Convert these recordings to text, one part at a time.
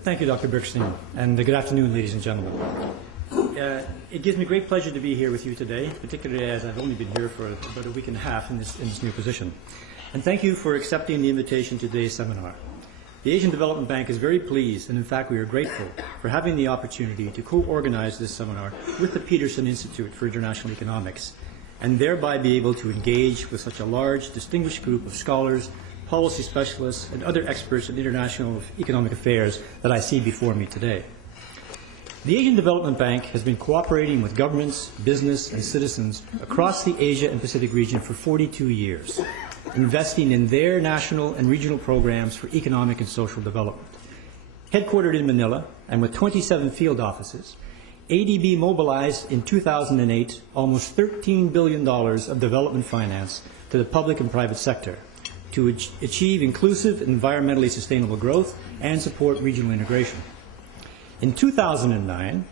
Thank you, Dr. Bergstein, and good afternoon, ladies and gentlemen. It gives me great pleasure to be here with you today, particularly as I've only been here for about a week and a half in this new position. And thank you for accepting the invitation to today's seminar. The Asian Development Bank is very pleased, and in fact we are grateful for having the opportunity to co-organize this seminar with the Peterson Institute for International Economics, and thereby be able to engage with such a large, distinguished group of scholars, policy specialists, and other experts in international economic affairs that I see before me today. The Asian Development Bank has been cooperating with governments, business, and citizens across the Asia and Pacific region for 42 years, investing in their national and regional programs for economic and social development. Headquartered in Manila and with 27 field offices, ADB mobilized in 2008 almost $13 billion of development finance to the public and private sector to achieve inclusive, environmentally sustainable growth and support regional integration. In 2009,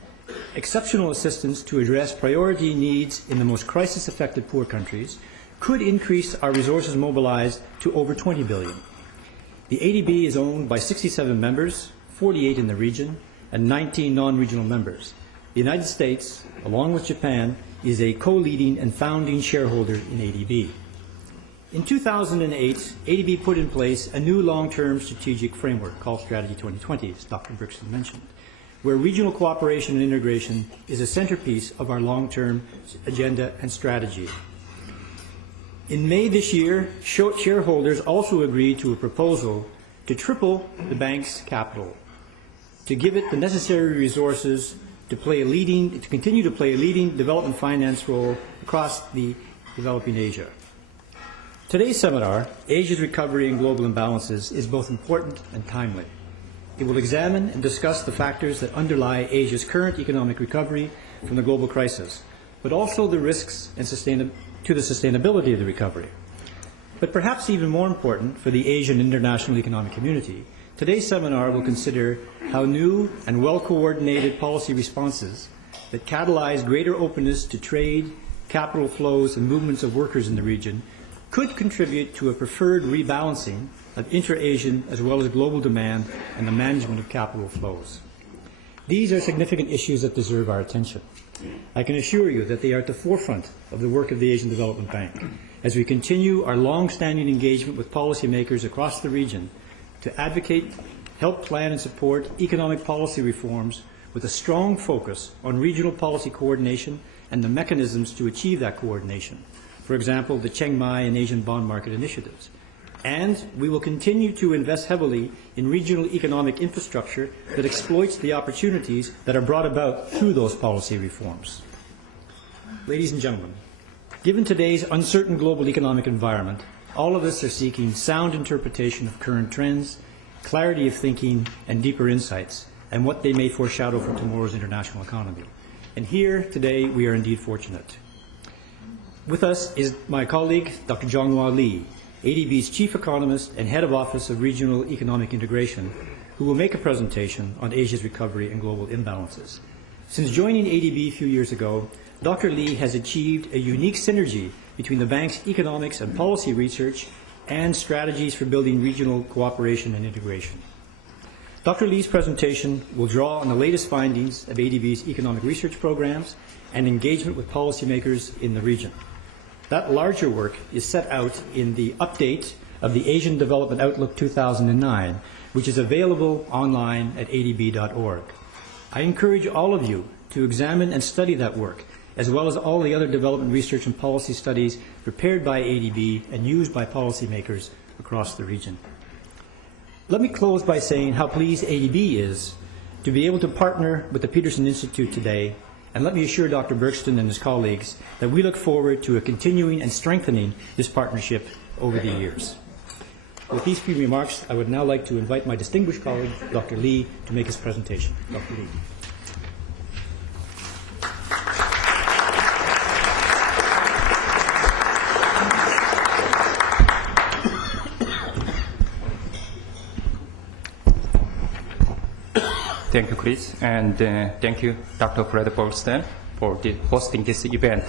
exceptional assistance to address priority needs in the most crisis-affected poor countries could increase our resources mobilized to over $20 billion. The ADB is owned by 67 members, 48 in the region, and 19 non-regional members. The United States, along with Japan, is a co-leading and founding shareholder in ADB. In 2008, ADB put in place a new long-term strategic framework called Strategy 2020, as Dr. Bergstein mentioned, where regional cooperation and integration is a centerpiece of our long-term agenda and strategy. In May this year, shareholders also agreed to a proposal to triple the bank's capital, to give it the necessary resources to continue to play a leading development finance role across the developing Asia. Today's seminar, Asia's Recovery and Global Imbalances, is both important and timely. It will examine and discuss the factors that underlie Asia's current economic recovery from the global crisis, but also the risks and to the sustainability of the recovery. But perhaps even more important for the Asian international economic community, today's seminar will consider how new and well-coordinated policy responses that catalyze greater openness to trade, capital flows, and movements of workers in the region could contribute to a preferred rebalancing of intra-Asian as well as global demand and the management of capital flows. These are significant issues that deserve our attention. I can assure you that they are at the forefront of the work of the Asian Development Bank as we continue our long-standing engagement with policymakers across the region to advocate, help plan and support economic policy reforms with a strong focus on regional policy coordination and the mechanisms to achieve that coordination. For example, the Chiang Mai and Asian bond market initiatives. And we will continue to invest heavily in regional economic infrastructure that exploits the opportunities that are brought about through those policy reforms. Ladies and gentlemen, given today's uncertain global economic environment, all of us are seeking sound interpretation of current trends, clarity of thinking, and deeper insights, and what they may foreshadow for tomorrow's international economy. And here, today, we are indeed fortunate. With us is my colleague, Dr. Jong-Wha Lee, ADB's Chief Economist and Head of Office of Regional Economic Integration, who will make a presentation on Asia's recovery and global imbalances. Since joining ADB a few years ago, Dr. Lee has achieved a unique synergy between the bank's economics and policy research and strategies for building regional cooperation and integration. Dr. Lee's presentation will draw on the latest findings of ADB's economic research programs and engagement with policymakers in the region. That larger work is set out in the update of the Asian Development Outlook 2009, which is available online at adb.org. I encourage all of you to examine and study that work, as well as all the other development research and policy studies prepared by ADB and used by policymakers across the region. Let me close by saying how pleased ADB is to be able to partner with the Peterson Institute today, and let me assure Dr. Bergstein and his colleagues that we look forward to continuing and strengthening this partnership over the years. With these few remarks, I would now like to invite my distinguished colleague, Dr. Lee, to make his presentation. Dr. Lee. Thank you, Chris, and thank you, Dr. Fred Bergstein, for hosting this event.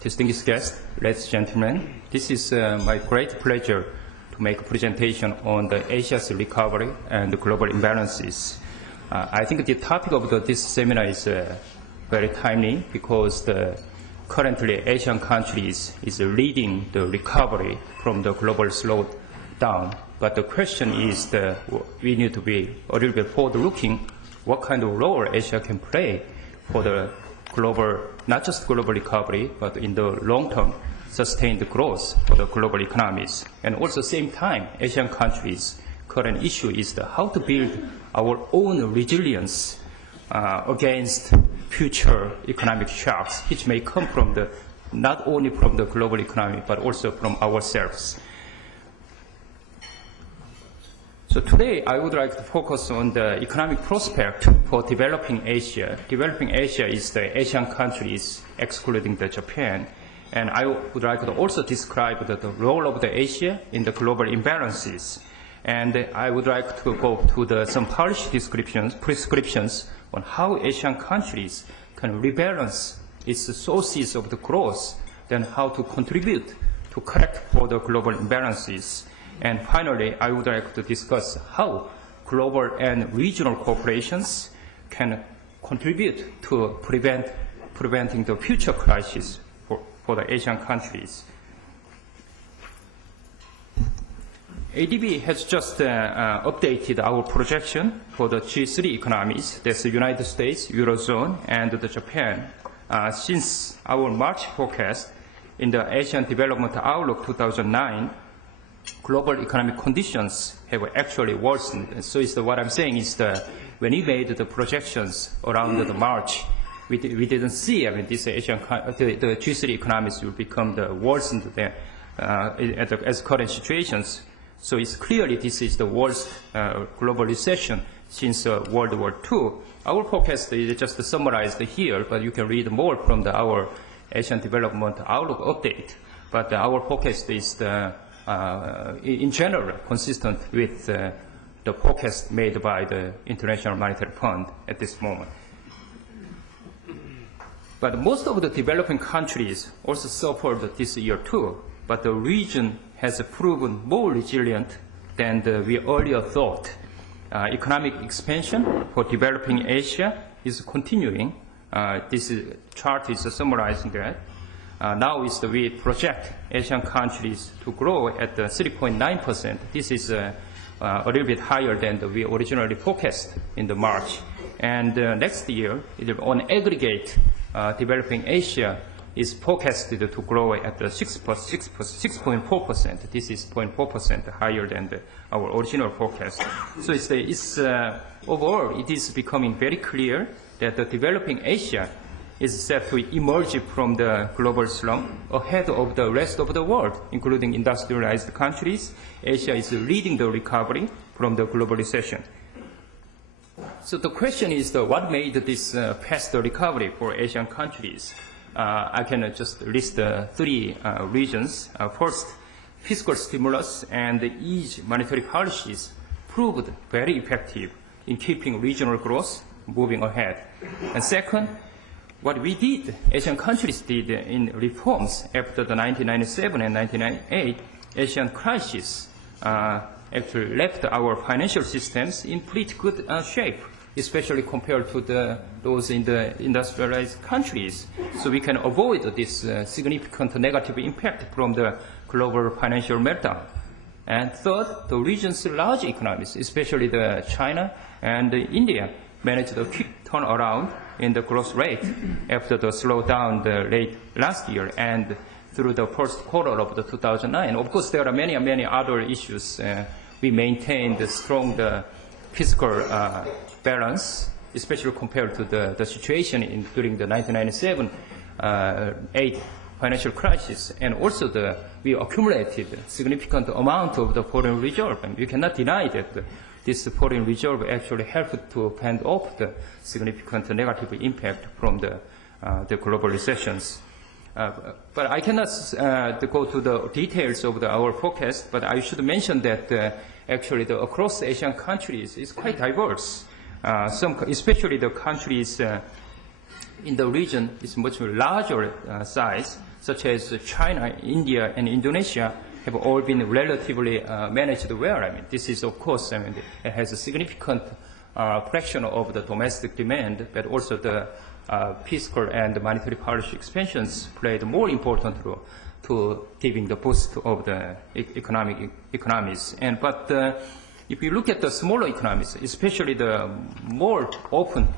Distinguished guests, ladies and gentlemen, this is my great pleasure to to make a presentation on the Asia's recovery and the global imbalances. I think the topic of this seminar is very timely because currently Asian countries is leading the recovery from the global slowdown. But the question is we need to be a little bit forward-looking, what kind of role Asia can play for the global, not just global recovery, but in the long-term sustained growth for the global economies. And also same time, Asian countries' current issue is how to build our own resilience against future economic shocks, which may come from not only from the global economy, but also from ourselves. So today, I would like to focus on the economic prospect for developing Asia. Developing Asia is the Asian countries, excluding Japan. And I would like to also describe the role of the Asia in the global imbalances. And I would like to go to some policy prescriptions on how Asian countries can rebalance its sources of the growth, then how to contribute to correct for the global imbalances. And finally, I would like to discuss how global and regional corporations can contribute to preventing the future crisis for the Asian countries. ADB has just updated our projection for the G3 economies, that's the United States, Eurozone, and Japan. Since our March forecast in the Asian Development Outlook 2009, global economic conditions have actually worsened. And so what I'm saying is when we made the projections around the March, we didn't see, this Asian, the G3 economies will become the worsened as current situations. So it's clearly this is the worst global recession since World War II. Our forecast is just summarized here, but you can read more from our Asian Development Outlook update. But our forecast is in general consistent with the forecast made by the International Monetary Fund at this moment. But most of the developing countries also suffered this year too, but the region has proven more resilient than we earlier thought. Economic expansion for developing Asia is continuing. This chart is summarizing that. Now we project Asian countries to grow at 3.9%. This is a little bit higher than we originally forecast in the March. And next year, on aggregate, developing Asia is forecasted to grow at 6.4%. This is 0.4% higher than our original forecast. So overall, it is becoming very clear that the developing Asia is set to emerge from the global slump ahead of the rest of the world, including industrialized countries. Asia is leading the recovery from the global recession. So the question is, what made this faster recovery for Asian countries? I can just list three reasons. First, fiscal stimulus and easy monetary policies proved very effective in keeping regional growth moving ahead. And second, what Asian countries did in reforms after the 1997 and 1998 Asian crisis actually left our financial systems in pretty good shape, especially compared to those in the industrialized countries. So we can avoid this significant negative impact from the global financial meltdown. And third, the region's large economies, especially China and India, managed a quick turnaround in the growth rate after the slowdown late last year and through the first quarter of 2009. Of course, there are many other issues. We maintained the strong fiscal balance, especially compared to the situation during the 1997-8 financial crisis, and also we accumulated significant amount of the foreign reserve, and we cannot deny that this foreign reserve actually helped to fend off the significant negative impact from the global recessions. But I cannot go to the details of our forecast, but I should mention that actually across the Asian countries is quite diverse. Especially the countries in the region is much larger size, such as China, India, and Indonesia, have all been relatively managed well. I mean, this is, of course, I mean, it has a significant fraction of the domestic demand, but also the fiscal and monetary policy expansions played a more important role to giving the boost of the economies. But if you look at the smaller economies, especially the more open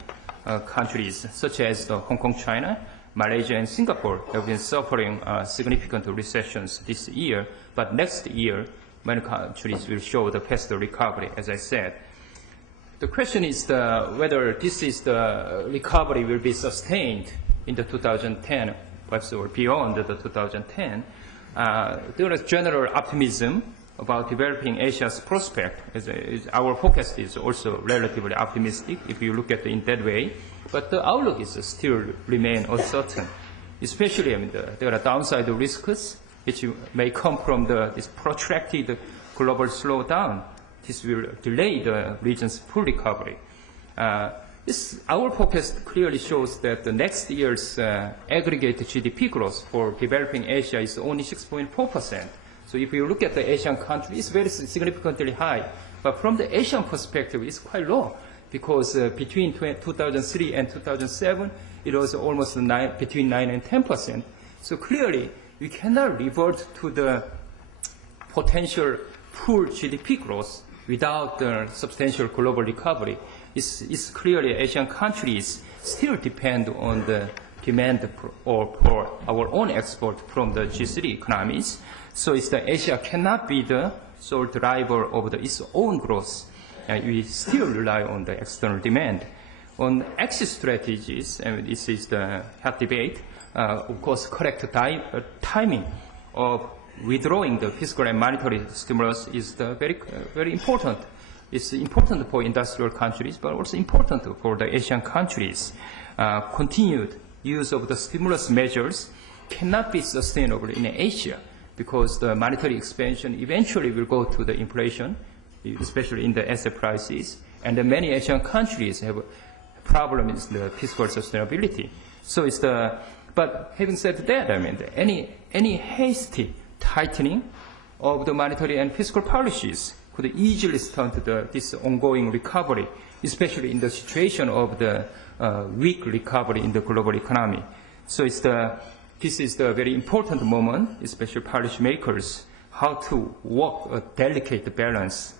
countries, such as the Hong Kong, China, Malaysia, and Singapore, have been suffering significant recessions this year. But next year, many countries will show the faster recovery, as I said. The question is whether the recovery will be sustained in the 2010, perhaps or beyond the 2010. There is general optimism about developing Asia's prospect. Our forecast is also relatively optimistic if you look at it in that way. But the outlook is still remain uncertain. Especially, I mean, there are downside risks which may come from this protracted global slowdown. This will delay the region's full recovery. Our forecast clearly shows that the next year's aggregate GDP growth for developing Asia is only 6.4%. So if you look at the Asian countries, it's very significantly high. But from the Asian perspective, it's quite low, because between 2003 and 2007, it was almost between 9 and 10%. So clearly, we cannot revert to the potential full GDP growth without the substantial global recovery. It's clearly Asian countries still depend on the demand for our own export from the G3 economies. So it's that Asia cannot be the sole driver of its own growth. We still rely on the external demand. On exit strategies, and this is the hot debate, of course, correct timing of withdrawing the fiscal and monetary stimulus is very important. It's important for industrial countries, but also important for the Asian countries. Continued use of the stimulus measures cannot be sustainable in Asia, because the monetary expansion eventually will go to the inflation, especially in the asset prices, and many Asian countries have problems in the fiscal sustainability. So but having said that, I mean, any hasty tightening of the monetary and fiscal policies could easily stunt this ongoing recovery, especially in the situation of the weak recovery in the global economy. So this is the very important moment, especially policymakers, how to walk a delicate balance.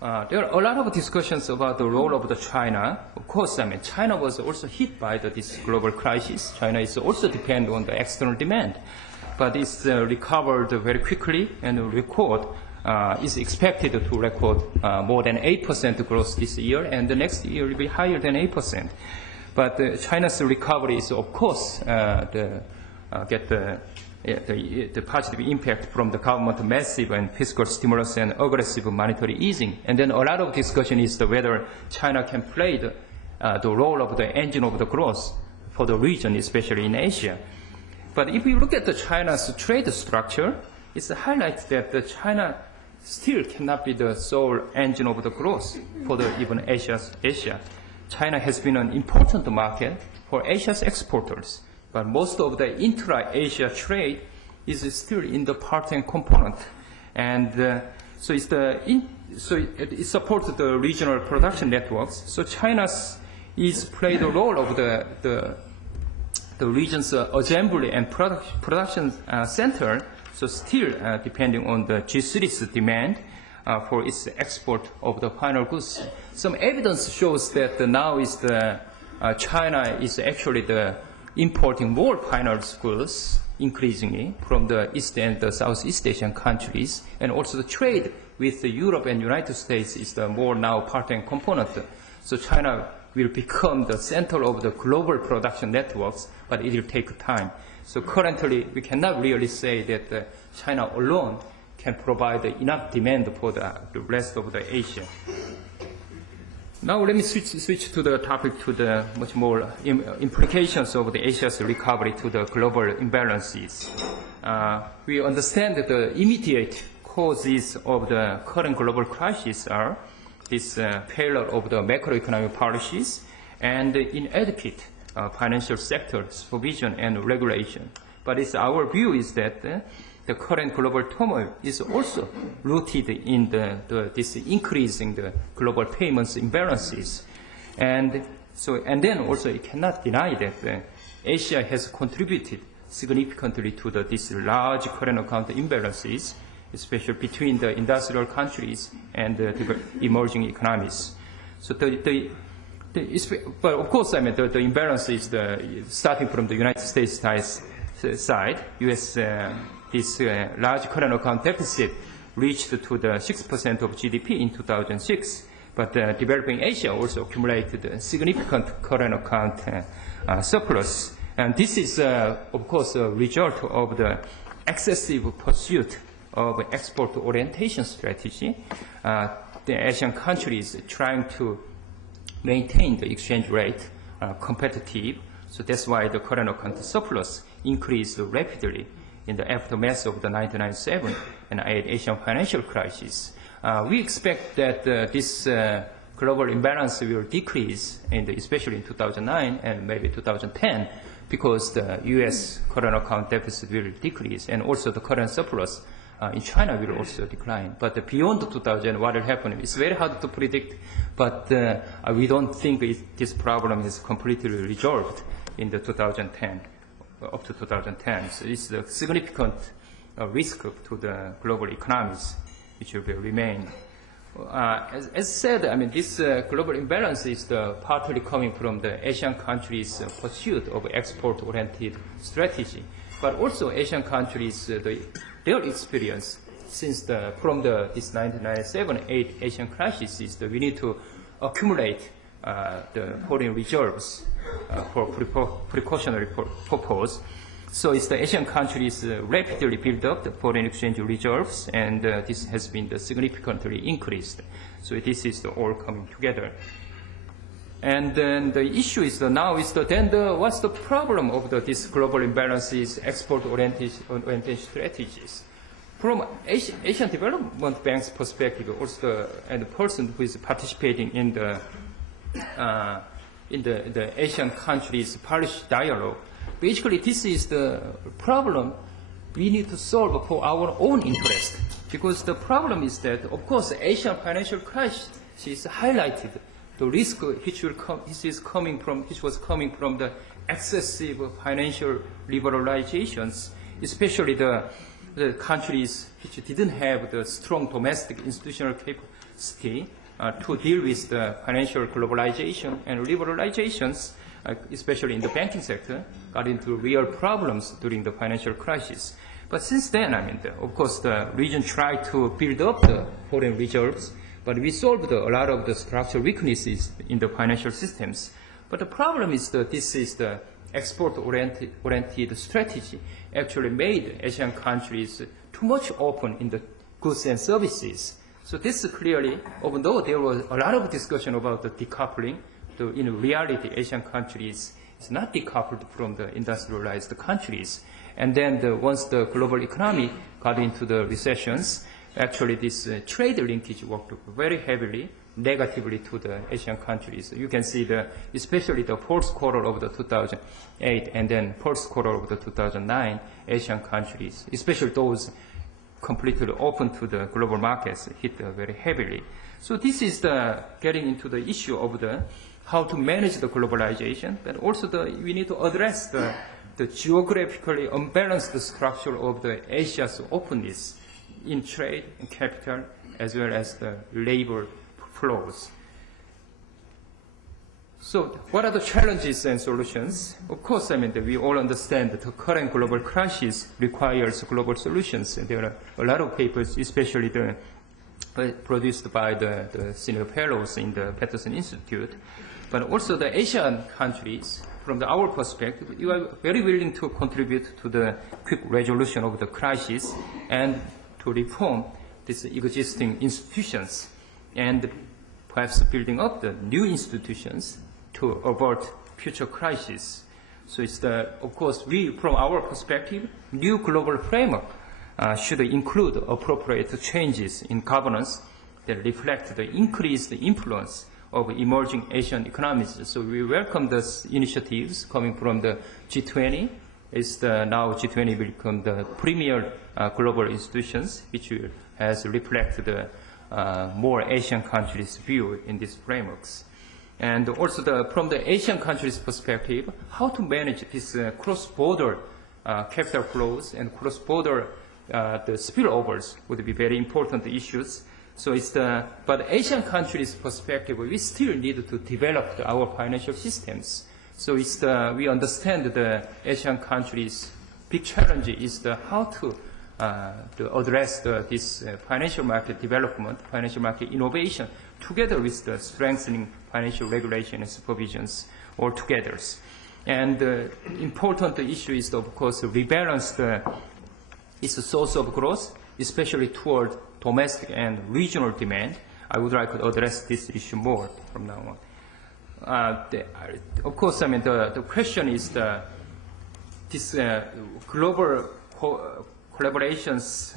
There are a lot of discussions about the role of China. Of course, I mean, China was also hit by this global crisis. China is also dependent on the external demand, but it's recovered very quickly and is expected to record more than 8% growth this year, and the next year will be higher than 8%. But China's recovery is, of course, get the positive impact from the government massive and fiscal stimulus and aggressive monetary easing. And then a lot of discussion is whether China can play the role of the engine of the growth for the region, especially in Asia. But if you look at China's trade structure, it highlights that China still cannot be the sole engine of the growth for even Asia. China has been an important market for Asia's exporters, but most of the intra-Asia trade is still in the part and component. And so it supports the regional production networks. So China is played the role of the region's assembly and production center, so still depending on the G3's demand for its export of the final goods. Some evidence shows that now China is actually importing more final goods increasingly from the East and the Southeast Asian countries, and also the trade with Europe and United States is more now part and component. So China will become the center of the global production networks, but it will take time. So currently, we cannot really say that China alone can provide enough demand for the rest of the Asia. Now let me switch to the topic to the much more implications of the Asia's recovery to the global imbalances. We understand that the immediate causes of the current global crisis are this failure of the macroeconomic policies and inadequate financial sector supervision and regulation. But our view is that the current global turmoil is also rooted in this increase in the global payments imbalances. And then also you cannot deny that Asia has contributed significantly to this large current account imbalances, especially between the industrial countries and the emerging economies. So but of course, I mean, the imbalance is starting from the United States side. U.S. This large current account deficit reached to the 6% of GDP in 2006. But developing Asia also accumulated a significant current account surplus. And this is, of course, a result of the excessive pursuit of export orientation strategy. The Asian countries trying to maintain the exchange rate competitive. So that's why the current account surplus increased rapidly in the aftermath of the 1997 and 2008 Asian financial crisis. We expect that this global imbalance will decrease, especially in 2009 and maybe 2010, because the U.S. current account deficit will decrease, and also the current surplus in China will also decline. But beyond 2000, what will happen? It's very hard to predict, but we don't think this problem is completely resolved in the 2010, up to 2010. So it's a significant risk to the global economies, which will remain. As said, I mean, this global imbalance is partly coming from the Asian countries' pursuit of export-oriented strategy, but also Asian countries, their experience since from this 1997-8 Asian crisis is that we need to accumulate the foreign reserves for precautionary purpose. So it's the Asian countries rapidly build up the foreign exchange reserves, and this has been significantly increased. So this is all coming together. And then the issue is now is what's the problem of this global imbalances, export-oriented strategies? From Asian Development Bank's perspective, also and the person who is participating in the Asian countries' policy dialogue, basically this is the problem we need to solve for our own interest. Because the problem is that, of course, the Asian financial crisis highlighted the risk which was coming from the excessive financial liberalizations, especially the countries which didn't have the strong domestic institutional capacity to deal with the financial globalization and liberalizations, especially in the banking sector, got into real problems during the financial crisis. But since then, I mean, of course, the region tried to build up the foreign reserves, but we solved a lot of the structural weaknesses in the financial systems. But the problem is that this is the export-oriented strategy actually made Asian countries too much open in the goods and services. So this clearly, although there was a lot of discussion about the decoupling, in reality, Asian countries is not decoupled from the industrialized countries. And then once the global economy got into the recessions, actually this trade linkage worked very heavily, negatively to the Asian countries. You can see especially the fourth quarter of the 2008 and then first quarter of the 2009 Asian countries, especially those completely open to the global markets, hit very heavily. So this is getting into the issue of how to manage the globalization, but also we need to address the geographically unbalanced structure of the Asia's openness in trade and capital, as well as the labor flows. So what are the challenges and solutions? Of course, I mean, we all understand that the current global crisis requires global solutions. And there are a lot of papers, especially produced by the senior fellows in the Peterson Institute. But also the Asian countries, from our perspective, you are very willing to contribute to the quick resolution of the crisis and to reform these existing institutions and perhaps building up the new institutions to avert future crises. So it's of course, from our perspective, new global framework should include appropriate changes in governance that reflect the increased influence of emerging Asian economies. So we welcome these initiatives coming from the G20 now G20 will become the premier global institutions, which has reflected more Asian countries' view in these frameworks. And also from the Asian countries' perspective, how to manage this cross-border capital flows and cross-border the spillovers would be very important issues. So but Asian countries' perspective, we still need to develop our financial systems. So we understand the Asian countries' big challenge is how to address this financial market development, financial market innovation, together with the strengthening financial regulation and supervisions all together. And the important issue is, of course, rebalance is a source of growth, especially toward domestic and regional demand. I would like to address this issue more from now on. Of course, I mean, the question is this global collaborations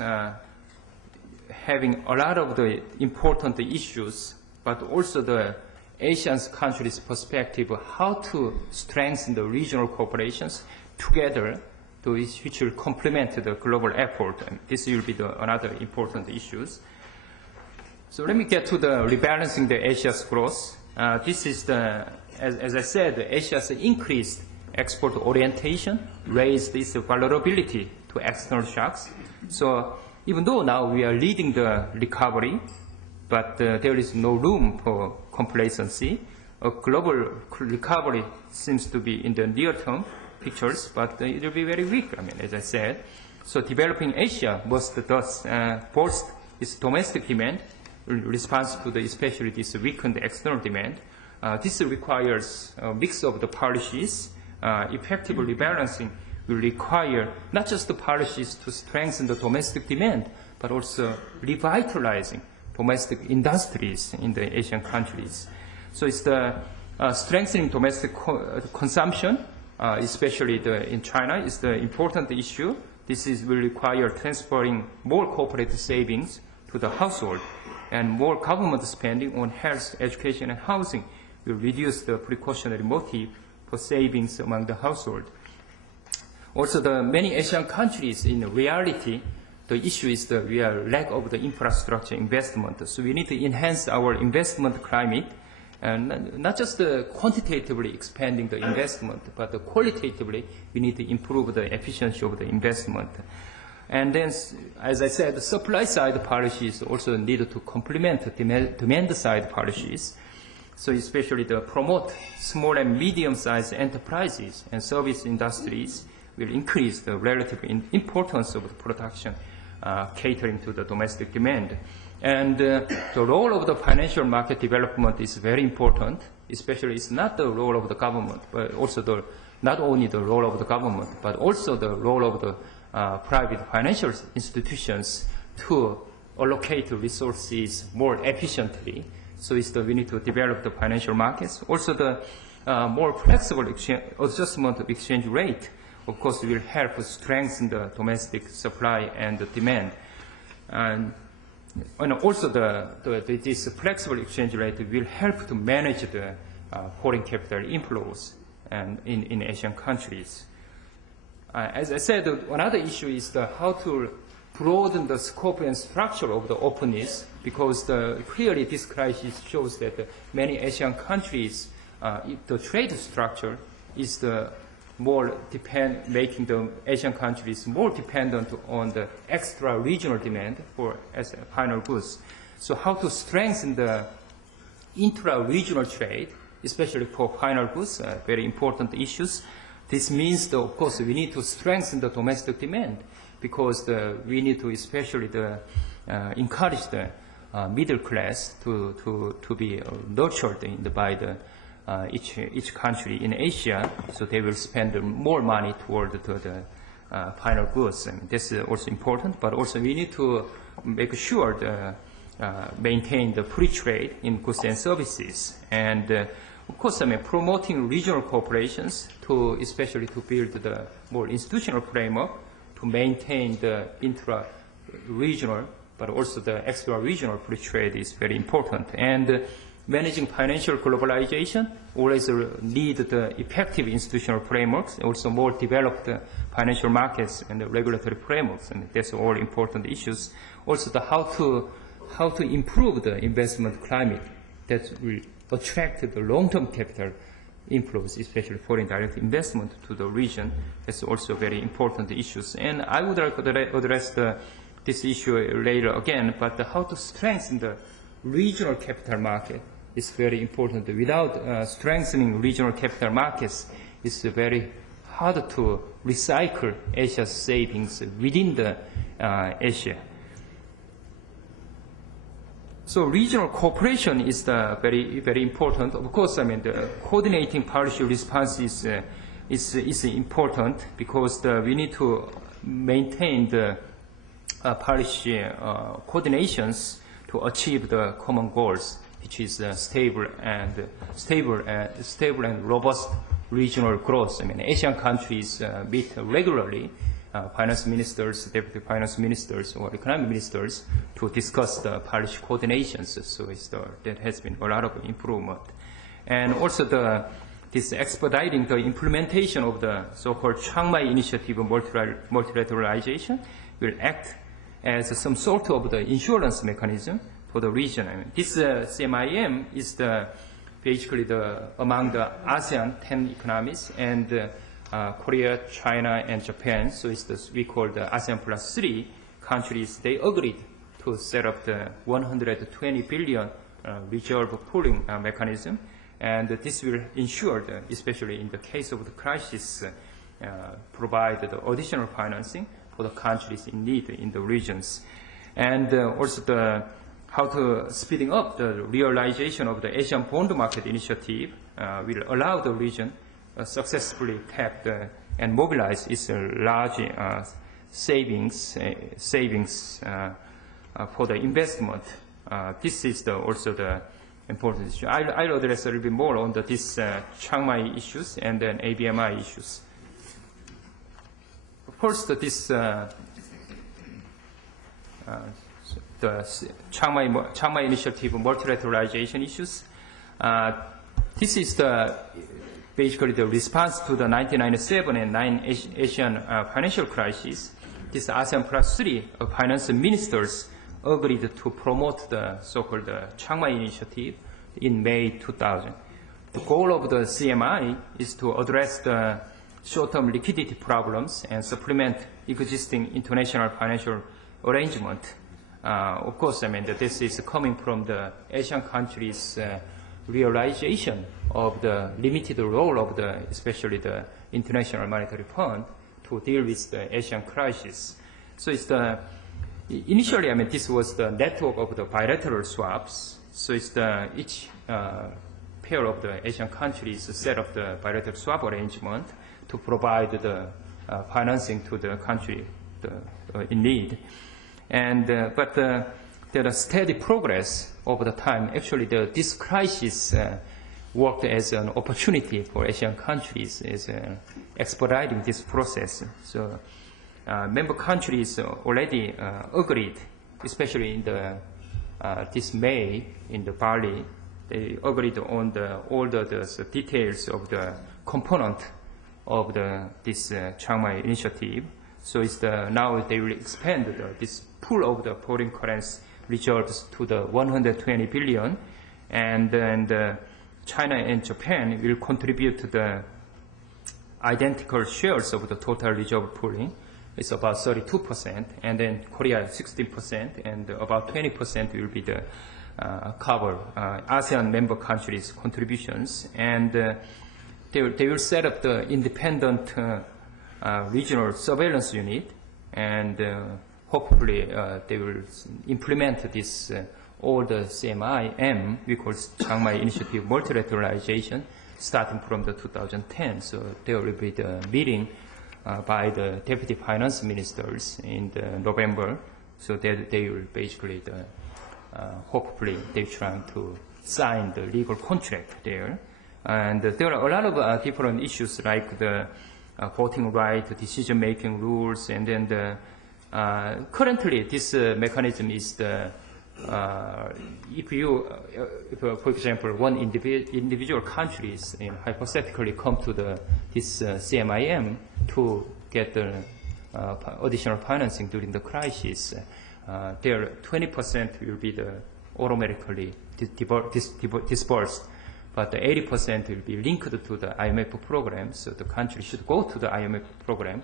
having a lot of the important issues, but also the Asian countries' perspective, how to strengthen the regional cooperations together, which will complement the global effort. And this will be another important issues. So let me get to the rebalancing the Asia's growth. This is as I said, Asia's increased export orientation raised this vulnerability to external shocks. So even though now we are leading the recovery, but there is no room for complacency. A global recovery seems to be in the near-term pictures, but it will be very weak, I mean, as I said. So developing Asia must thus boost its domestic demand in response to especially this weakened external demand. This requires a mix of the policies. Effective rebalancing will require not just the policies to strengthen the domestic demand, but also revitalizing domestic industries in the Asian countries. So it's the strengthening domestic consumption, especially in China, is the important issue. This will require transferring more corporate savings to the household, and more government spending on health, education, and housing will reduce the precautionary motive for savings among the household. Also, the many Asian countries, in reality, the issue is the lack of the infrastructure investment. So we need to enhance our investment climate, and not just quantitatively expanding the investment, but qualitatively we need to improve the efficiency of the investment. And then, as I said, the supply side policies also need to complement demand side policies. So especially to promote small and medium-sized enterprises and service industries will increase the relative importance of the production catering to the domestic demand. And the role of the financial market development is very important, especially it's not the role of the government, but also not only the role of the government, but also the role of the private financial institutions to allocate resources more efficiently. So we need to develop the financial markets. Also the more flexible adjustment of exchange rate, of course, will help strengthen the domestic supply and the demand. And also this flexible exchange rate will help to manage the foreign capital inflows in Asian countries. As I said, another issue is how to broaden the scope and structure of the openness, because clearly this crisis shows that many Asian countries, the trade structure is making the Asian countries more dependent on the extra regional demand as final goods. So how to strengthen the intra-regional trade, especially for final goods, very important issues. This means, of course, we need to strengthen the domestic demand, because we need to especially encourage the middle class to be nurtured by each country in Asia, so they will spend more money toward the final goods. And this is also important, but also we need to make sure maintain the free trade in goods and services. And of course, promoting regional cooperations especially to build the more institutional framework to maintain the intra-regional, but also the extra-regional free trade is very important. And managing financial globalization always need the effective institutional frameworks, also more developed financial markets and the regulatory frameworks, and that's all important issues. Also, the how to improve the investment climate that will attract the long-term capital inflows, especially foreign direct investment to the region. That's also very important issues. And I would like to address this issue later again, but how to strengthen the regional capital market is very important. Without strengthening regional capital markets, it's very hard to recycle Asia's savings within the Asia. So regional cooperation is very, very important. Of course, I mean, the coordinating policy response is important because we need to maintain the policy coordinations to achieve the common goals, which is stable and robust regional growth. I mean, Asian countries meet regularly, finance ministers, deputy finance ministers, or economic ministers to discuss the policy coordinations. So that has been a lot of improvement. And also this expediting the implementation of the so-called Chiang-Mai initiative of multilateralization will act as some sort of the insurance mechanism for the region. I mean, this CMIM is basically among the ASEAN 10 economies, and Korea, China, and Japan. So we call the ASEAN plus 3 countries. They agreed to set up the 120 billion reserve pooling mechanism, and this will ensure, especially in the case of the crisis, provide the additional financing for the countries in need in the regions. And also how to speeding up the realization of the Asian bond market initiative will allow the region successfully tap and mobilize its large savings for the investment. This is also the important issue. I'll address a little bit more on this Chiang-Mai issues and then ABMI issues. First, this the Chiang-Mai initiative multilateralization issues. This is basically the response to the 1997 and 9 Asian financial crisis. This ASEAN plus 3 finance ministers agreed to promote the so-called Chiang-Mai initiative in May 2000. The goal of the CMI is to address the short-term liquidity problems and supplement existing international financial arrangement. Of course, I mean, this is coming from the Asian countries' realization of the limited role of especially the International Monetary Fund to deal with the Asian crisis. So initially, I mean, this was the network of the bilateral swaps. So each pair of the Asian countries set up the bilateral swap arrangement to provide the financing to the country in need. And but there are steady progress over the time. Actually, this crisis worked as an opportunity for Asian countries, as expediting this process. So member countries already agreed, especially in this May in the Bali, they agreed on all the details of the component of this Chiang-Mai initiative. So now they will expand this pool of the foreign currency reserves to the 120 billion, and then China and Japan will contribute to the identical shares of the total reserve pooling. It's about 32%, and then Korea 16%, and about 20% will be the cover ASEAN member countries' contributions, and they will set up the independent regional surveillance unit, and hopefully they will implement this all the CMIM, we call Chiang-Mai Initiative Multilateralization, starting from the 2010. So there will be the meeting by the deputy finance ministers in November. So they will basically hopefully they're trying to sign the legal contract there. And there are a lot of different issues like the voting right, decision-making rules, and then currently this mechanism is if you, for example, one individual countries hypothetically come to this CMIM to get the additional financing during the crisis, their 20% will be automatically disbursed, but the 80% will be linked to the IMF program, so the country should go to the IMF program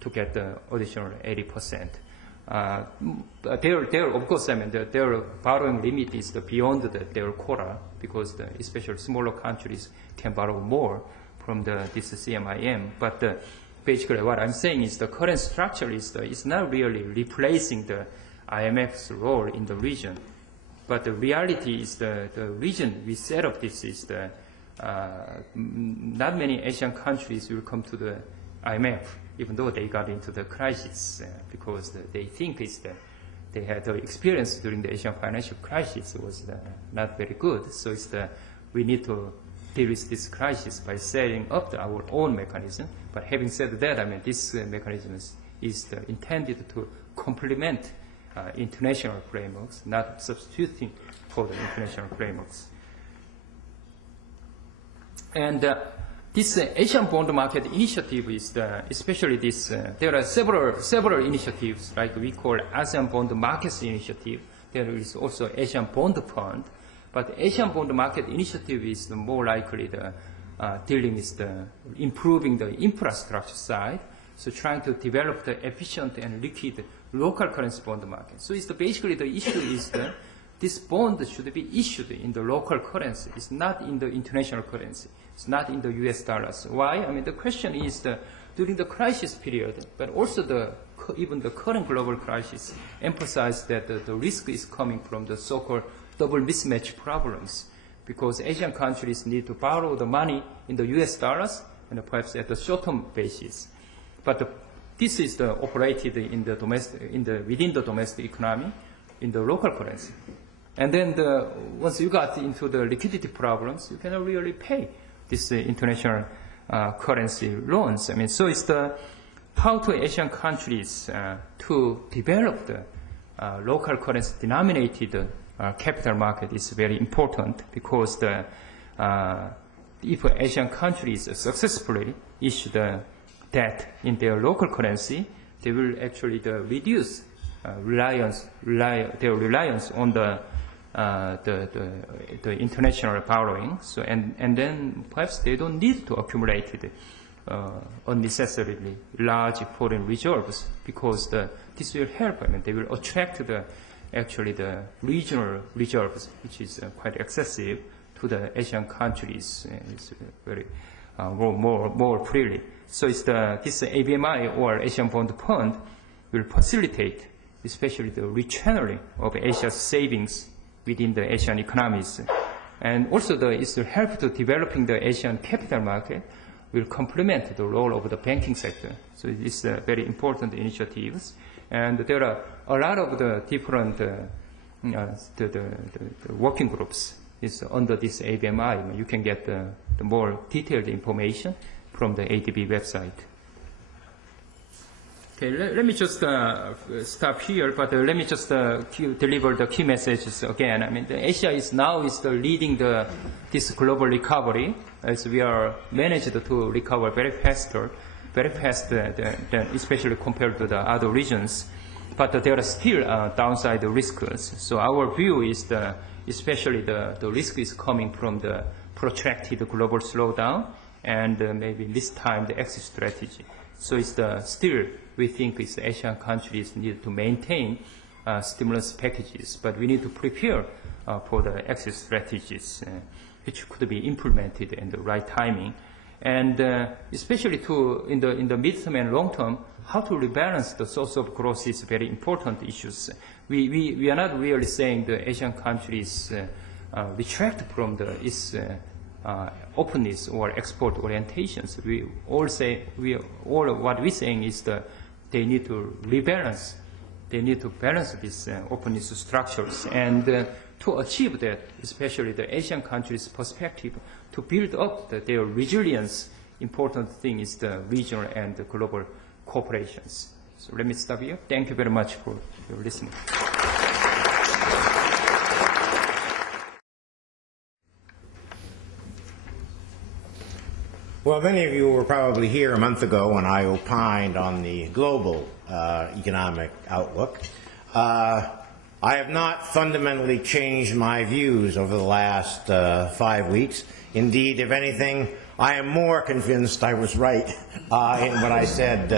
to get the additional 80%. Of course, I mean, their borrowing limit is beyond their quota, because especially smaller countries can borrow more from this CMIM. But basically what I'm saying is the current structure is not really replacing the IMF's role in the region. But the reality is the region we set up this is not many Asian countries will come to the IMF, even though they got into the crisis, because they think they had the experience during the Asian financial crisis was not very good. So we need to deal with this crisis by setting up our own mechanism. But having said that, I mean, this mechanism is intended to complement international frameworks, not substituting for the international frameworks. And this Asian bond market initiative is especially this. There are several initiatives, like we call ASEAN Bond Markets Initiative. There is also Asian Bond Fund, but Asian Bond Market Initiative is more likely dealing with improving the infrastructure side. So trying to develop the efficient and liquid local currency bond market. So basically the issue is that this bond should be issued in the local currency. It's not in the international currency. It's not in the US dollars. Why? I mean, the question is during the crisis period, but also even the current global crisis, emphasize that the risk is coming from the so-called double mismatch problems, because Asian countries need to borrow the money in the US dollars and perhaps at the short-term basis. But this is operated in within the domestic economy in the local currency. And then once you got into the liquidity problems, you cannot really pay this international currency loans. I mean, so it's how to Asian countries to develop the local currency denominated capital market is very important, because if Asian countries successfully issue the debt in their local currency, they will actually reduce their reliance on the international borrowing. So and then perhaps they don't need to accumulate unnecessarily large foreign reserves, because this will help. I mean, they will attract the regional reserves, which is quite excessive, to the Asian countries. It's very more freely. So this ABMI or Asian Bond Fund will facilitate especially the rechanneling of Asia's savings within the Asian economies. And also it will help to developing the Asian capital market, will complement the role of the banking sector. So it's very important initiatives. And there are a lot of the different the working groups is under this ABMI. You can get the more detailed information from the ADB website. Okay, let me just stop here, but let me just deliver the key messages again. I mean, Asia is leading this global recovery, as we are managed to recover very fast, especially compared to the other regions. But there are still downside risks. So our view is especially the risk is coming from the protracted global slowdown, and maybe this time the exit strategy. So still we think Asian countries need to maintain stimulus packages, but we need to prepare for the exit strategies, which could be implemented in the right timing. And especially in the midterm and long term, how to rebalance the source of growth is very important issues. We are not really saying the Asian countries retract from its openness or export orientations. What we're saying is that they need to rebalance. They need to balance these openness structures. And to achieve that, especially the Asian countries' perspective, to build up their resilience, important thing is the regional and the global cooperations. So let me stop here. Thank you very much for your listening. Well, many of you were probably here a month ago when I opined on the global economic outlook. I have not fundamentally changed my views over the last 5 weeks. Indeed, if anything, I am more convinced I was right in what I said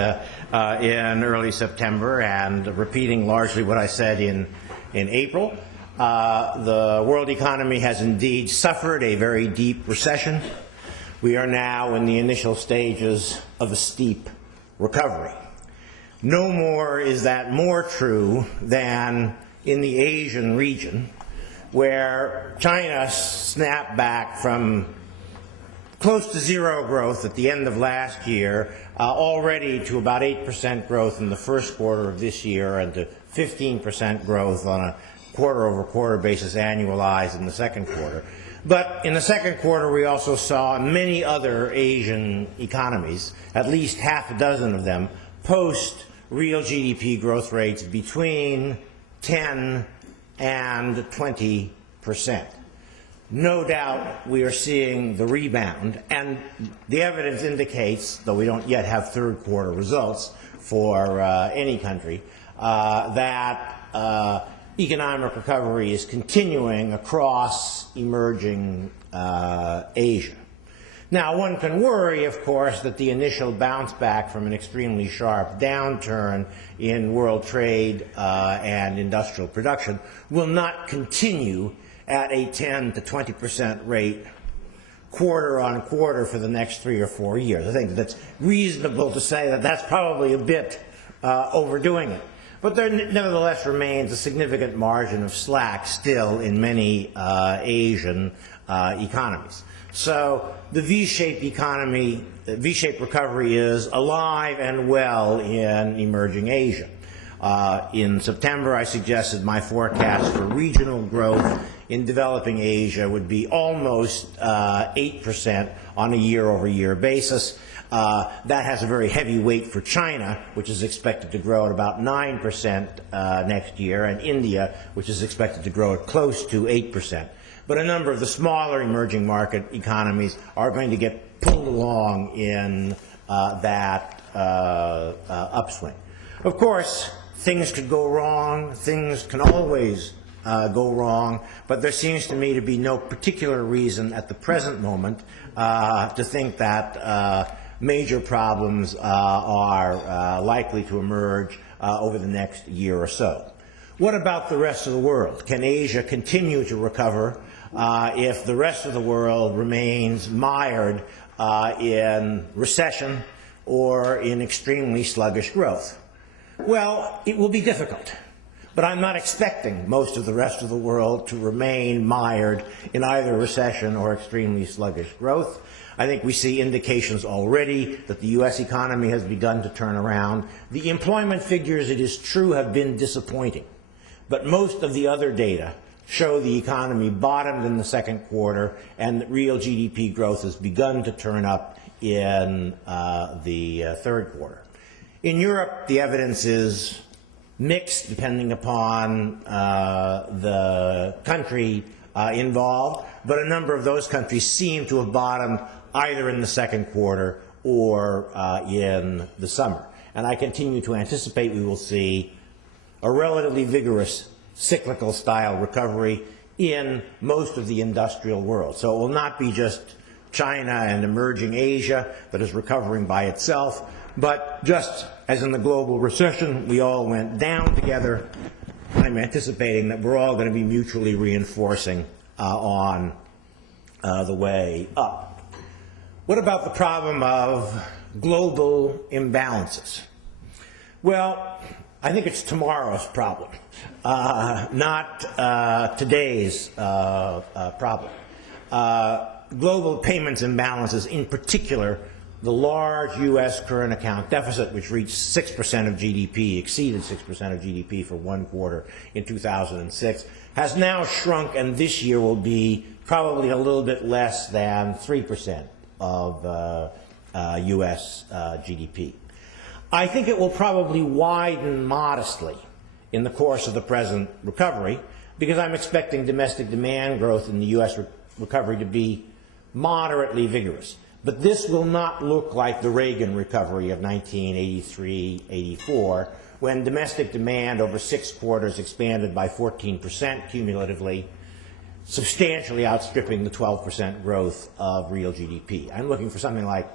in early September, and repeating largely what I said in April. The world economy has indeed suffered a very deep recession. We are now in the initial stages of a steep recovery. No more is that more true than in the Asian region, where China snapped back from close to zero growth at the end of last year, already to about 8% growth in the first quarter of this year, and to 15% growth on a quarter-over-quarter basis annualized in the second quarter. But in the second quarter, we also saw many other Asian economies, at least half a dozen of them, post real GDP growth rates between 10 and 20%. No doubt we are seeing the rebound, and the evidence indicates, though we don't yet have third quarter results for any country, that economic recovery is continuing across emerging Asia. Now, one can worry, of course, that the initial bounce back from an extremely sharp downturn in world trade and industrial production will not continue at a 10 to 20% rate quarter on quarter for the next 3 or 4 years. I think that's reasonable to say that that's probably a bit overdoing it. But there nevertheless remains a significant margin of slack still in many Asian economies. So the V-shaped economy, V-shaped recovery is alive and well in emerging Asia. In September, I suggested my forecast for regional growth in developing Asia would be almost 8% on a year-over-year basis. That has a very heavy weight for China, which is expected to grow at about 9% next year, and India, which is expected to grow at close to 8%. But a number of the smaller emerging market economies are going to get pulled along in that upswing. Of course, things could go wrong. Things can always go wrong, but there seems to me to be no particular reason at the present moment to think that major problems are likely to emerge over the next year or so. What about the rest of the world? Can Asia continue to recover if the rest of the world remains mired in recession or in extremely sluggish growth? Well, it will be difficult. But I'm not expecting most of the rest of the world to remain mired in either recession or extremely sluggish growth. I think we see indications already that the U.S. economy has begun to turn around. The employment figures, it is true, have been disappointing. But most of the other data show the economy bottomed in the second quarter and that real GDP growth has begun to turn up in the third quarter. In Europe, the evidence is mixed depending upon the country involved, but a number of those countries seem to have bottomed either in the second quarter or in the summer. And I continue to anticipate we will see a relatively vigorous cyclical style recovery in most of the industrial world. So it will not be just China and emerging Asia that is recovering by itself, but just as in the global recession, we all went down together. I'm anticipating that we're all going to be mutually reinforcing on the way up. What about the problem of global imbalances? Well, I think it's tomorrow's problem, not today's problem. Global payments imbalances, in particular, the large U.S. current account deficit, which reached 6% of GDP, exceeded 6% of GDP for one quarter in 2006, has now shrunk, and this year will be probably a little bit less than 3% of U.S. GDP. I think it will probably widen modestly in the course of the present recovery, because I'm expecting domestic demand growth in the U.S. recovery to be moderately vigorous. But this will not look like the Reagan recovery of 1983-84, when domestic demand over 6 quarters expanded by 14% cumulatively, substantially outstripping the 12% growth of real GDP. I'm looking for something like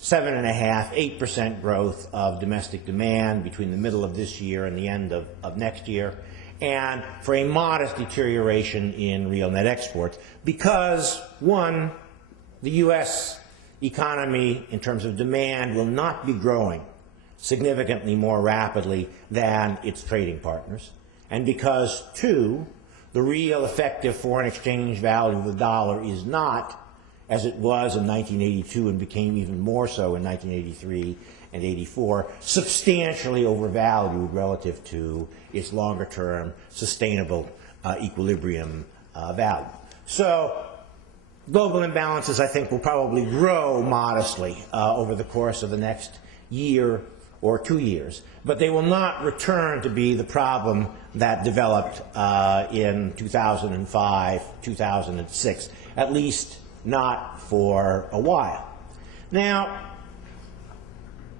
7.5%, 8% growth of domestic demand between the middle of this year and the end of next year, and for a modest deterioration in real net exports because, one, the U.S. economy in terms of demand will not be growing significantly more rapidly than its trading partners, and because, two, the real effective foreign exchange value of the dollar is not, as it was in 1982 and became even more so in 1983 and 84, substantially overvalued relative to its longer-term sustainable equilibrium value. So global imbalances, I think, will probably grow modestly over the course of the next year or 2 years, but they will not return to be the problem that developed in 2005, 2006, at least not for a while. Now,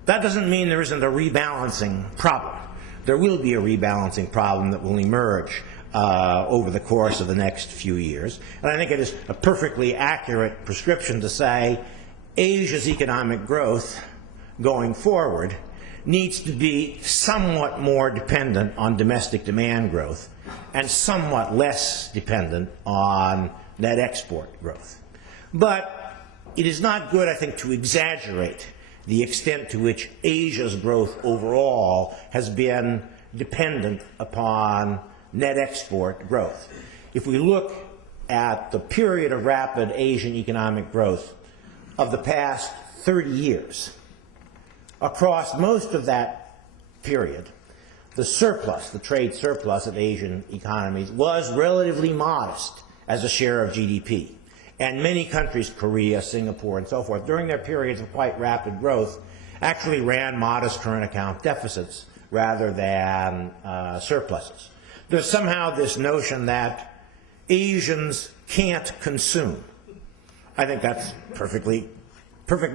that doesn't mean there isn't a rebalancing problem. There will be a rebalancing problem that will emerge over the course of the next few years. And I think it is a perfectly accurate prescription to say Asia's economic growth going forward needs to be somewhat more dependent on domestic demand growth and somewhat less dependent on net export growth. But it is not good, I think, to exaggerate the extent to which Asia's growth overall has been dependent upon net export growth. If we look at the period of rapid Asian economic growth of the past 30 years, across most of that period, the surplus, the trade surplus of Asian economies was relatively modest as a share of GDP. And many countries, Korea, Singapore, and so forth, during their periods of quite rapid growth, actually ran modest current account deficits rather than surpluses. There's somehow this notion that Asians can't consume. I think that's perfect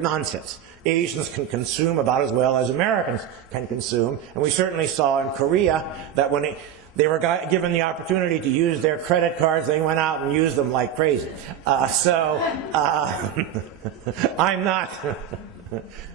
nonsense. Asians can consume about as well as Americans can consume, and we certainly saw in Korea that when they were given the opportunity to use their credit cards, they went out and used them like crazy. I'm not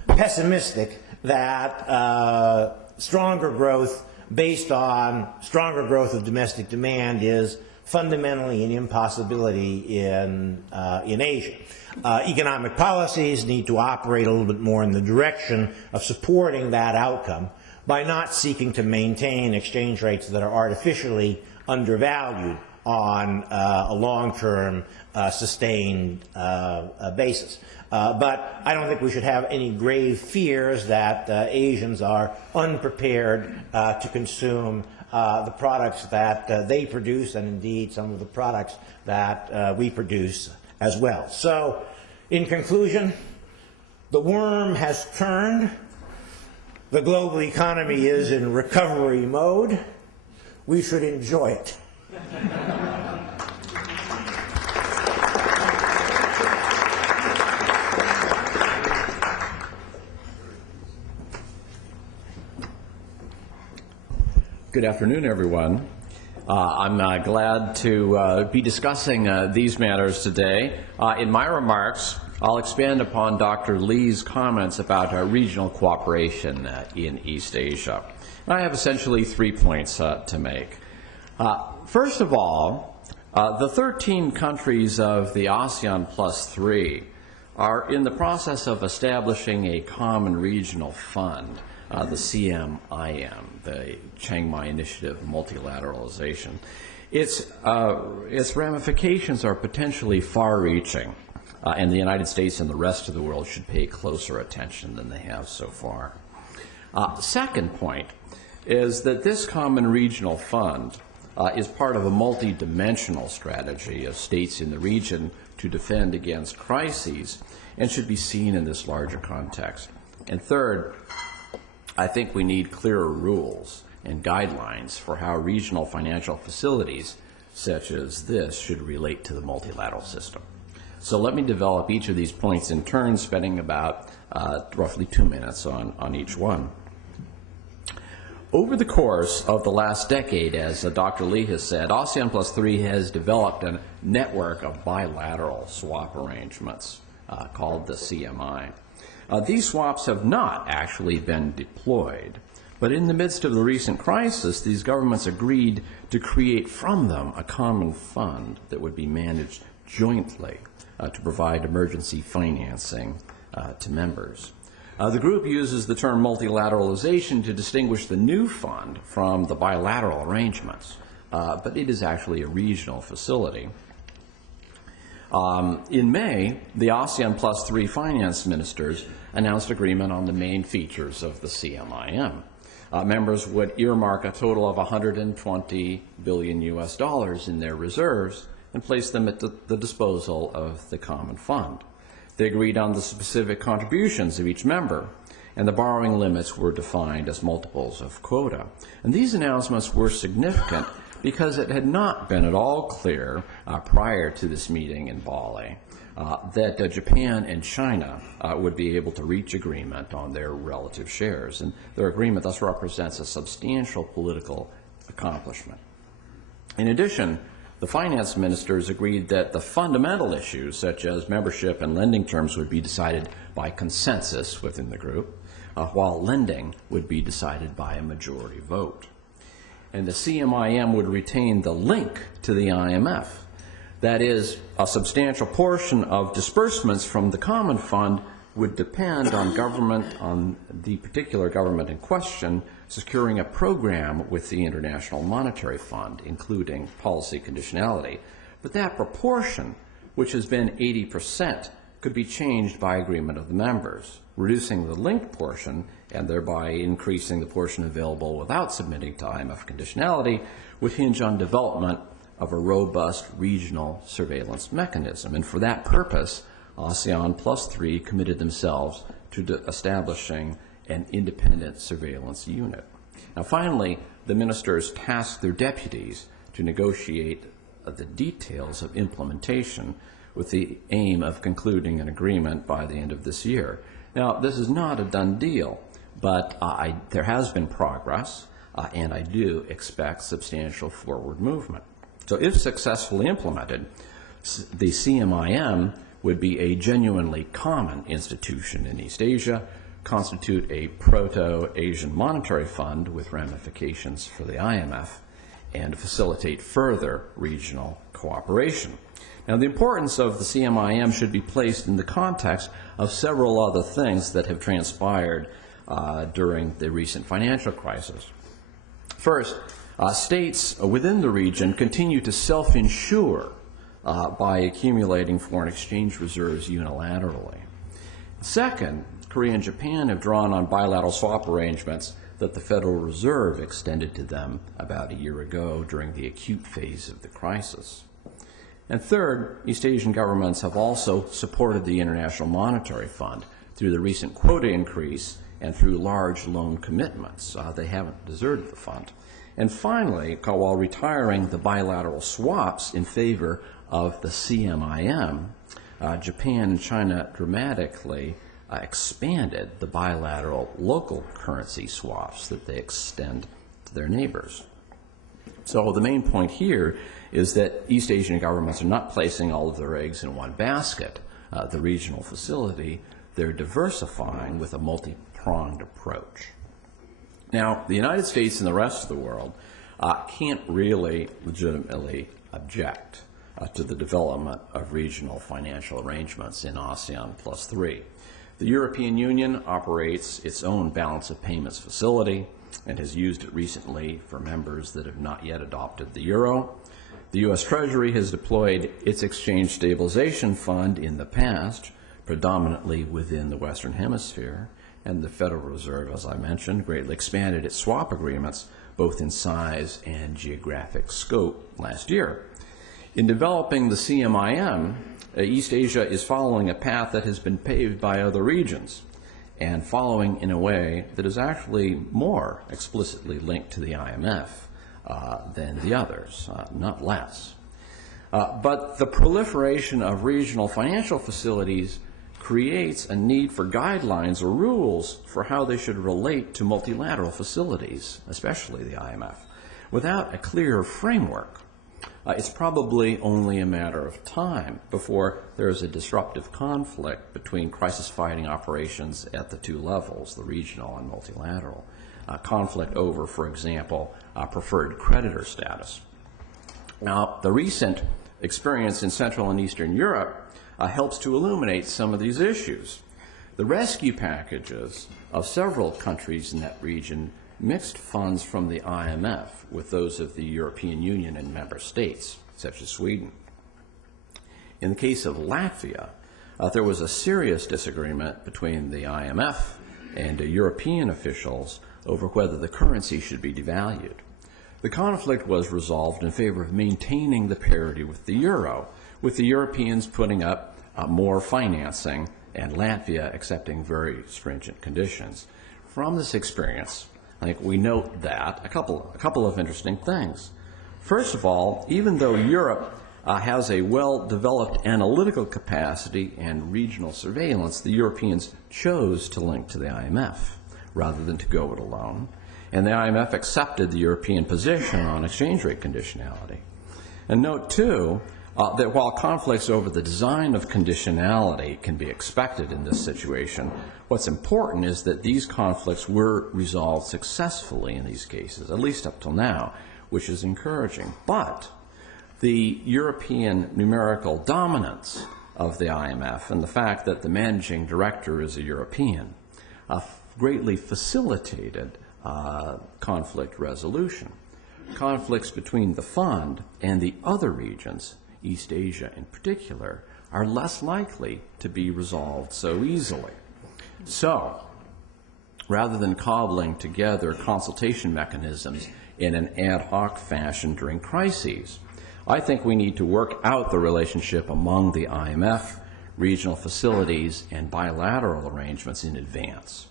pessimistic that stronger growth based on stronger growth of domestic demand is fundamentally an impossibility in Asia. Economic policies need to operate a little bit more in the direction of supporting that outcome by not seeking to maintain exchange rates that are artificially undervalued on a long-term sustained basis. But I don't think we should have any grave fears that Asians are unprepared to consume the products that they produce, and indeed some of the products that we produce as well. So, in conclusion, the worm has turned. The global economy is in recovery mode. We should enjoy it. Good afternoon, everyone. I'm glad to be discussing these matters today. In my remarks, I'll expand upon Dr. Lee's comments about regional cooperation in East Asia. I have essentially 3 points to make. First of all, the 13 countries of the ASEAN Plus 3 are in the process of establishing a common regional fund, the CMIM, the Chiang Mai Initiative of Multilateralization. Its ramifications are potentially far-reaching, and the United States and the rest of the world should pay closer attention than they have so far. Second point is that this common regional fund is part of a multi-dimensional strategy of states in the region to defend against crises and should be seen in this larger context. And third, I think we need clearer rules and guidelines for how regional financial facilities such as this should relate to the multilateral system. So let me develop each of these points in turn, spending about roughly 2 minutes on each one. Over the course of the last decade, as Dr. Lee has said, ASEAN Plus 3 has developed a network of bilateral swap arrangements called the CMI. These swaps have not actually been deployed, but in the midst of the recent crisis, these governments agreed to create from them a common fund that would be managed jointly to provide emergency financing to members. The group uses the term multilateralization to distinguish the new fund from the bilateral arrangements, but it is actually a regional facility. In May, the ASEAN Plus 3 finance ministers announced agreement on the main features of the CMIM. Members would earmark a total of $120 billion in their reserves and place them at the disposal of the common fund. They agreed on the specific contributions of each member, and the borrowing limits were defined as multiples of quota. And these announcements were significant because it had not been at all clear prior to this meeting in Bali that Japan and China would be able to reach agreement on their relative shares. And their agreement thus represents a substantial political accomplishment. In addition, the finance ministers agreed that the fundamental issues, such as membership and lending terms, would be decided by consensus within the group, while lending would be decided by a majority vote. And the CMIM would retain the link to the IMF. That is, a substantial portion of disbursements from the common fund would depend on the particular government in question securing a program with the International Monetary Fund, including policy conditionality. But that proportion, which has been 80%, could be changed by agreement of the members. Reducing the linked portion and thereby increasing the portion available without submitting to IMF conditionality would hinge on development of a robust regional surveillance mechanism. And for that purpose, ASEAN Plus 3 committed themselves to establishing an independent surveillance unit. Now, finally, the ministers tasked their deputies to negotiate the details of implementation with the aim of concluding an agreement by the end of this year. Now, this is not a done deal, but there has been progress, and I do expect substantial forward movement. So if successfully implemented, the CMIM would be a genuinely common institution in East Asia, constitute a proto-Asian monetary fund with ramifications for the IMF, and facilitate further regional cooperation. Now, the importance of the CMIM should be placed in the context of several other things that have transpired during the recent financial crisis. First, states within the region continue to self-insure by accumulating foreign exchange reserves unilaterally. Second, Korea and Japan have drawn on bilateral swap arrangements that the Federal Reserve extended to them about a year ago during the acute phase of the crisis. And third, East Asian governments have also supported the International Monetary Fund through the recent quota increase and through large loan commitments. They haven't deserted the fund. And finally, while retiring the bilateral swaps in favor of the CMIM, Japan and China dramatically expanded the bilateral local currency swaps that they extend to their neighbors. So the main point here is that East Asian governments are not placing all of their eggs in one basket, the regional facility. They're diversifying with a multi-pronged approach. Now, the United States and the rest of the world can't really legitimately object to the development of regional financial arrangements in ASEAN Plus 3. The European Union operates its own balance of payments facility and has used it recently for members that have not yet adopted the euro. The U.S. Treasury has deployed its exchange stabilization fund in the past, predominantly within the Western Hemisphere, and the Federal Reserve, as I mentioned, greatly expanded its swap agreements, both in size and geographic scope, last year. In developing the CMIM, East Asia is following a path that has been paved by other regions, and following in a way that is actually more explicitly linked to the IMF than the others, not less. But the proliferation of regional financial facilities creates a need for guidelines or rules for how they should relate to multilateral facilities, especially the IMF. Without a clear framework, it's probably only a matter of time before there is a disruptive conflict between crisis-fighting operations at the two levels, the regional and multilateral. Conflict over, for example, preferred creditor status. Now, the recent experience in Central and Eastern Europe helps to illuminate some of these issues. The rescue packages of several countries in that region mixed funds from the IMF with those of the European Union and member states, such as Sweden. In the case of Latvia, there was a serious disagreement between the IMF and European officials over whether the currency should be devalued. The conflict was resolved in favor of maintaining the parity with the euro, with the Europeans putting up more financing and Latvia accepting very stringent conditions. From this experience, I think we note that a couple of interesting things. First of all, even though Europe has a well-developed analytical capacity and regional surveillance, the Europeans chose to link to the IMF rather than to go it alone. And the IMF accepted the European position on exchange rate conditionality. And note, too, that while conflicts over the design of conditionality can be expected in this situation, what's important is that these conflicts were resolved successfully in these cases, at least up till now, which is encouraging. But the European numerical dominance of the IMF and the fact that the managing director is a European greatly facilitated conflict resolution. Conflicts between the fund and the other regions, East Asia in particular, are less likely to be resolved so easily. So, rather than cobbling together consultation mechanisms in an ad hoc fashion during crises, I think we need to work out the relationship among the IMF, regional facilities, and bilateral arrangements in advance.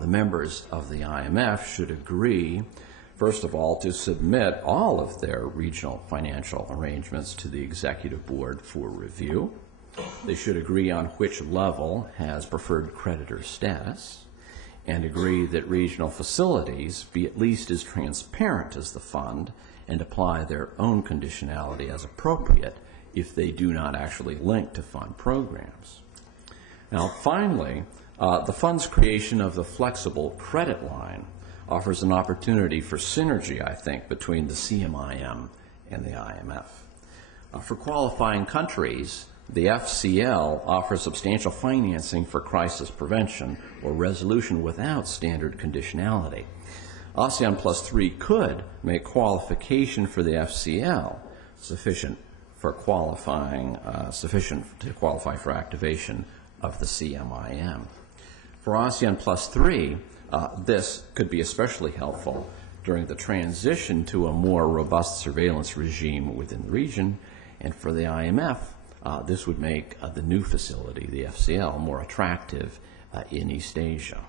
The members of the IMF should agree, first of all, to submit all of their regional financial arrangements to the executive board for review. They should agree on which level has preferred creditor status and agree that regional facilities be at least as transparent as the fund and apply their own conditionality as appropriate if they do not actually link to fund programs. Now, finally, the fund's creation of the flexible credit line offers an opportunity for synergy, I think, between the CMIM and the IMF. For qualifying countries, the FCL offers substantial financing for crisis prevention or resolution without standard conditionality. ASEAN Plus 3 could make qualification for the FCL sufficient to qualify for activation of the CMIM. For ASEAN Plus 3, this could be especially helpful during the transition to a more robust surveillance regime within the region, and for the IMF, this would make the new facility, the FCL, more attractive in East Asia.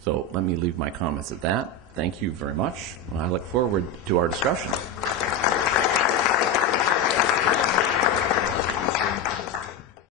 So let me leave my comments at that. Thank you very much, and I look forward to our discussion.